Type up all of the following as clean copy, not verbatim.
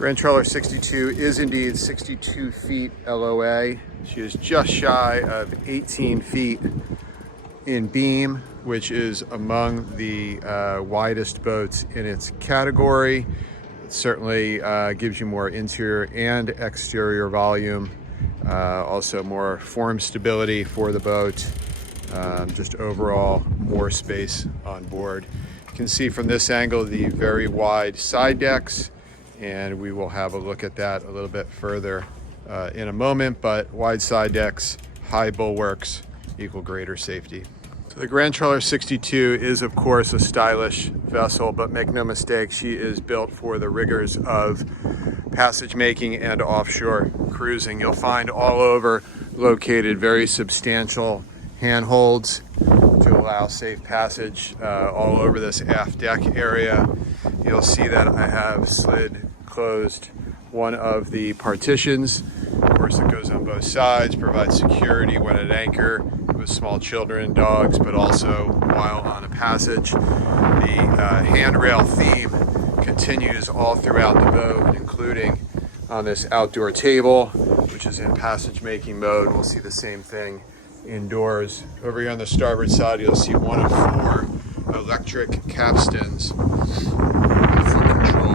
Grand Trawler 62 is indeed 62 feet LOA. She is just shy of 18 feet in beam, which is among the widest boats in its category. It certainly gives you more interior and exterior volume, also more form stability for the boat, just overall more space on board. You can see from this angle the very wide side decks, and we will have a look at that a little bit further in a moment, but wide side decks, high bulwarks equal greater safety. So the Grand Trawler 62 is of course a stylish vessel, but make no mistake, she is built for the rigors of passage making and offshore cruising. You'll find all over located very substantial handholds to allow safe passage all over this aft deck area. You'll see that I have slid closed one of the partitions. Of course, it goes on both sides, provides security when at anchor with small children and dogs, but also while on a passage. The handrail theme continues all throughout the boat, including on this outdoor table, which is in passage making mode. We'll see the same thing indoors. Over here on the starboard side, you'll see one of 4 electric capstans for control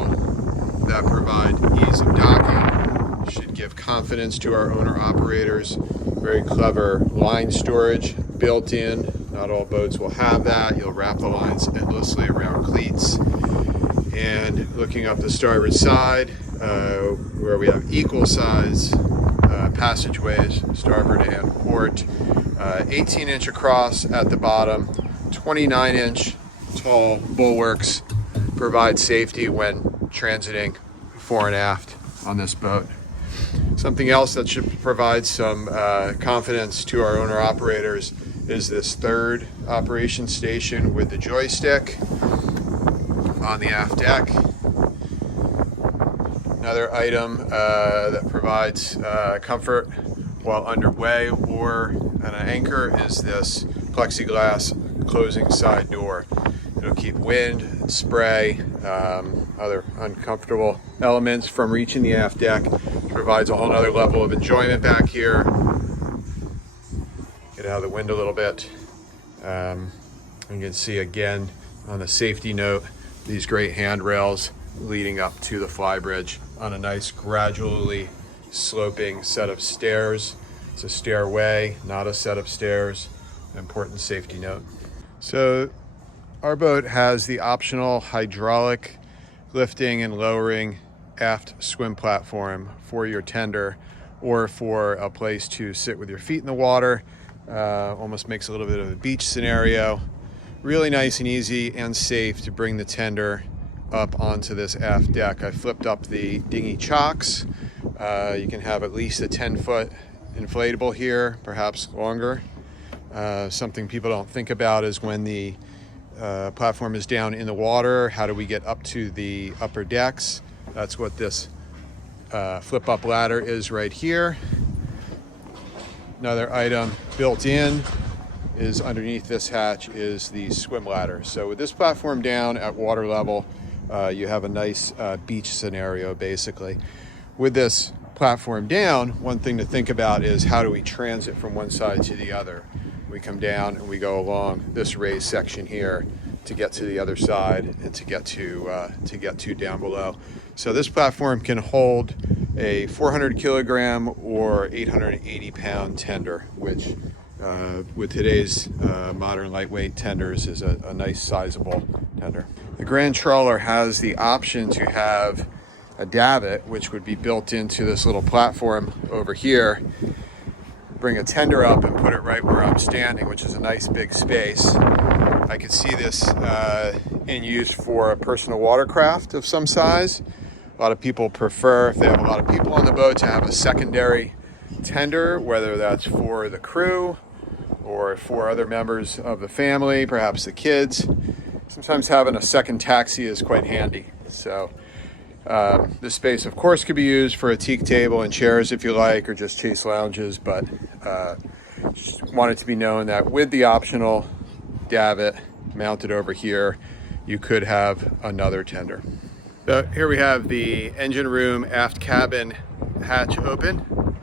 that provide ease of docking. Should give confidence to our owner operators. Very clever line storage built in. Not all boats will have that. You'll wrap the lines endlessly around cleats. And looking up the starboard side, where we have equal size passageways, starboard and port, 18-inch across at the bottom, 29-inch tall bulwarks provide safety when transiting fore and aft on this boat. Something else that should provide some confidence to our owner operators is this third operation station with the joystick on the aft deck. Another item that provides comfort while underway or on an anchor is this plexiglass closing side door. It'll keep wind and spray, other uncomfortable elements from reaching the aft deck. It provides a whole other level of enjoyment back here. Get out of the wind a little bit. You can see again on the safety note, these great handrails leading up to the flybridge on a nice gradually sloping set of stairs. It's a stairway, not a set of stairs. An important safety note. So our boat has the optional hydraulic lifting and lowering aft swim platform for your tender or for a place to sit with your feet in the water. Almost makes a little bit of a beach scenario. Really nice and easy and safe to bring the tender up onto this aft deck. I flipped up the dinghy chocks. You can have at least a 10-foot inflatable here, perhaps longer. Something people don't think about is when the platform is down in the water, how do we get up to the upper decks? That's what this flip up ladder is right here. Another item built in is underneath this hatch is the swim ladder. So with this platform down at water level, you have a nice beach scenario basically. With this platform down, one thing to think about is how do we transit from one side to the other? We come down and we go along this raised section here to get to the other side and to get to down below. So this platform can hold a 400 kilogram or 880 pound tender, which with today's modern lightweight tenders is a nice sizable tender. The Grand Trawler has the option to have a davit, which would be built into this little platform over here. Bring a tender up and put it right where I'm standing, which is a nice big space. I could see this in use for a personal watercraft of some size. A lot of people prefer, if they have a lot of people on the boat, to have a secondary tender, whether that's for the crew or for other members of the family, perhaps the kids. Sometimes having a second taxi is quite handy. So this space, of course, could be used for a teak table and chairs if you like, or just chase lounges, but just want it to be known that with the optional davit mounted over here, you could have another tender. So here we have the engine room aft cabin hatch open.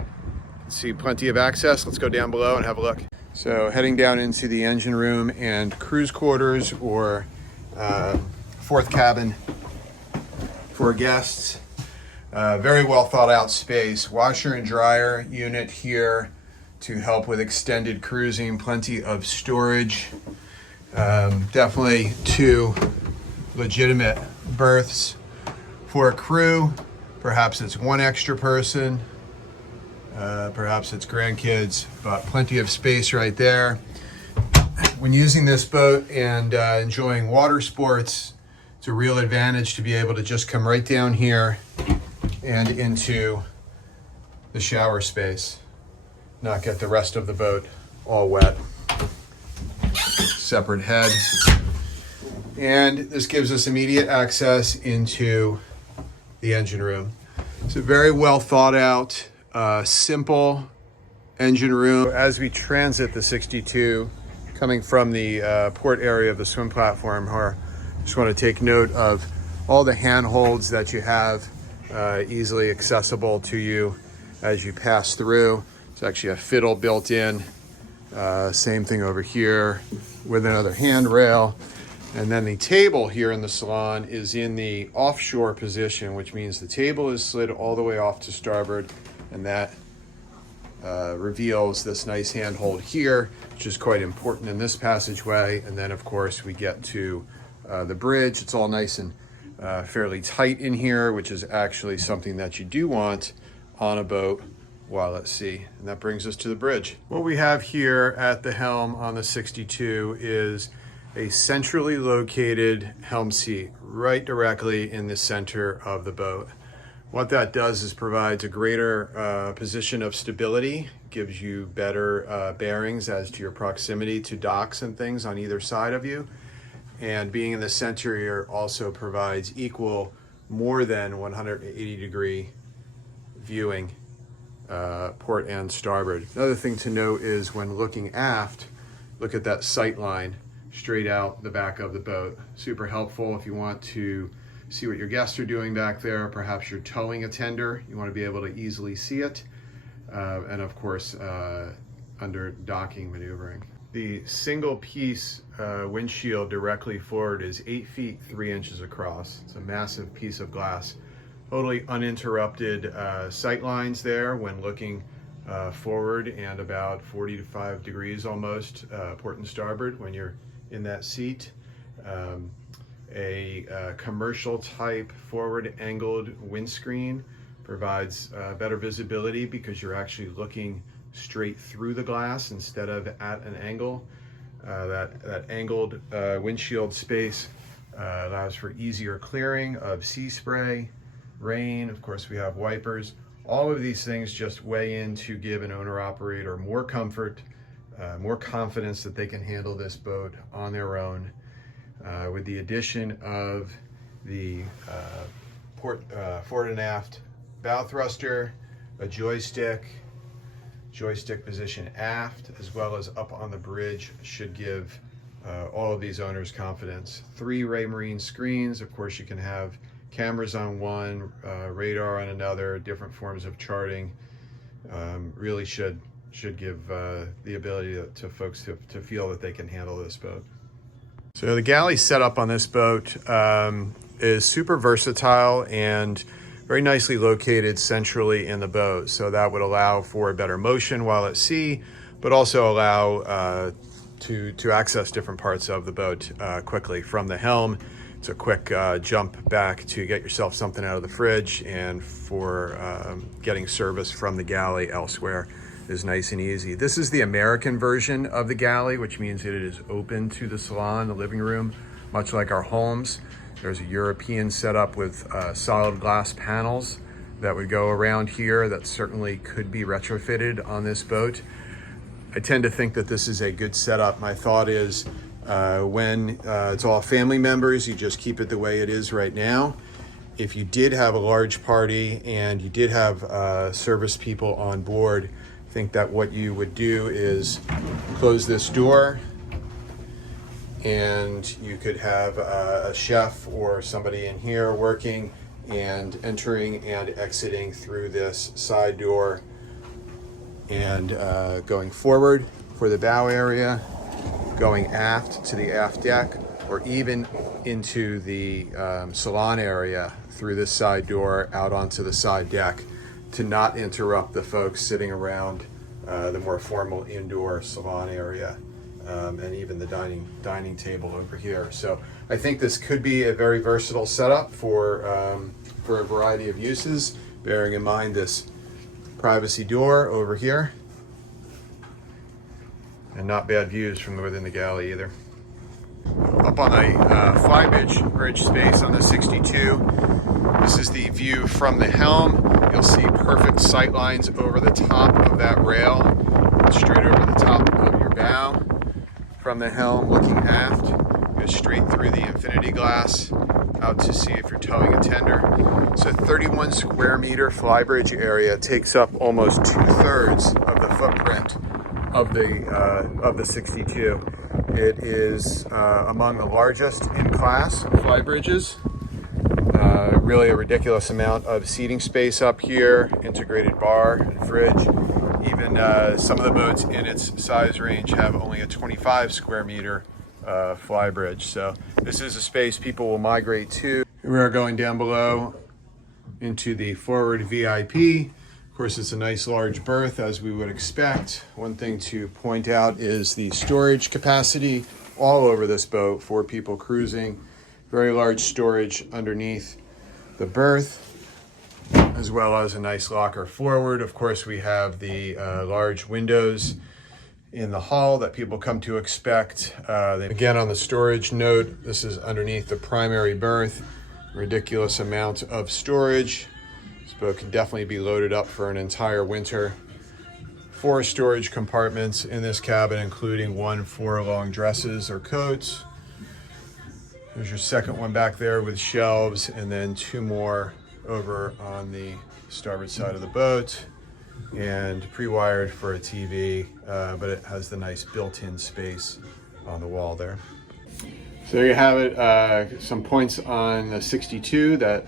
See plenty of access. Let's go down below and have a look. So heading down into the engine room and cruise quarters, or fourth cabin for guests. Very well thought out space. Washer and dryer unit here to help with extended cruising. Plenty of storage. Definitely 2 legitimate berths for a crew. Perhaps it's 1 extra person. Perhaps it's grandkids, but plenty of space right there. When using this boat and enjoying water sports, it's a real advantage to be able to just come right down here and into the shower space, not get the rest of the boat all wet. Separate head. And this gives us immediate access into the engine room. It's a very well thought out, simple engine room. As we transit the 62, coming from the port area of the swim platform here, just want to take note of all the handholds that you have easily accessible to you as you pass through. It's actually a fiddle built in. Same thing over here with another handrail. And then the table here in the salon is in the offshore position, which means the table is slid all the way off to starboard, and that reveals this nice handhold here, which is quite important in this passageway. And then of course we get to the bridge. It's all nice and fairly tight in here, which is actually something that you do want on a boat while at sea. And that brings us to the bridge. What we have here at the helm on the 62 is a centrally located helm seat right directly in the center of the boat. What that does is provides a greater position of stability, gives you better bearings as to your proximity to docks and things on either side of you. And being in the center here also provides equal, more than 180-degree viewing, port and starboard. Another thing to note is when looking aft, look at that sight line straight out the back of the boat. Super helpful if you want to see what your guests are doing back there. Perhaps you're towing a tender, you want to be able to easily see it. And of course, under docking maneuvering. The single piece windshield directly forward is 8 feet 3 inches across. It's a massive piece of glass. Totally uninterrupted sight lines there when looking forward, and about 45 degrees almost port and starboard when you're in that seat. A commercial type forward angled windscreen provides better visibility because you're actually looking straight through the glass instead of at an angle. That angled windshield space allows for easier clearing of sea spray, rain. Of course, we have wipers. All of these things just weigh in to give an owner-operator more comfort, more confidence that they can handle this boat on their own. With the addition of the forward and aft bow thruster, a joystick position aft, as well as up on the bridge, should give all of these owners confidence. 3 Raymarine screens. Of course, you can have cameras on one, radar on another, different forms of charting. Really should give the ability to folks to feel that they can handle this boat. So the galley setup on this boat is super versatile and very nicely located centrally in the boat. So that would allow for better motion while at sea, but also allow to access different parts of the boat quickly from the helm. It's a quick jump back to get yourself something out of the fridge, and for getting service from the galley elsewhere is nice and easy. This is the American version of the galley, which means that it is open to the salon, the living room, much like our homes. There's a European setup with solid glass panels that would go around here that certainly could be retrofitted on this boat. I tend to think that this is a good setup. My thought is when it's all family members, you just keep it the way it is right now. If you did have a large party and you did have service people on board, I think that what you would do is close this door and you could have a chef or somebody in here working and entering and exiting through this side door, and going forward for the bow area, going aft to the aft deck, or even into the salon area through this side door out onto the side deck, to not interrupt the folks sitting around the more formal indoor salon area, and even the dining table over here. So I think this could be a very versatile setup for a variety of uses, bearing in mind this privacy door over here, and not bad views from within the galley either. Up on the flybridge space on the 62, this is the view from the helm. You'll see perfect sight lines over the top of that rail, straight over the top of your bow. From the helm, looking aft, go straight through the infinity glass out to see if you're towing a tender. So 31 square meter flybridge area takes up almost 2/3 of the footprint of the 62. It is among the largest in class flybridges. Really a ridiculous amount of seating space up here, integrated bar and fridge. Even some of the boats in its size range have only a 25 square meter flybridge. So this is a space people will migrate to. We are going down below into the forward VIP. Of course, it's a nice large berth, as we would expect. One thing to point out is the storage capacity all over this boat for people cruising. Very large storage underneath the berth, as well as a nice locker forward. Of course, we have the large windows in the hull that people come to expect. Again, on the storage note, this is underneath the primary berth. Ridiculous amount of storage. This boat can definitely be loaded up for an entire winter. 4 storage compartments in this cabin, including 1 for long dresses or coats. There's your second one back there with shelves, and then 2 more over on the starboard side of the boat, and pre-wired for a TV, but it has the nice built-in space on the wall there. So there you have it, some points on the 62 that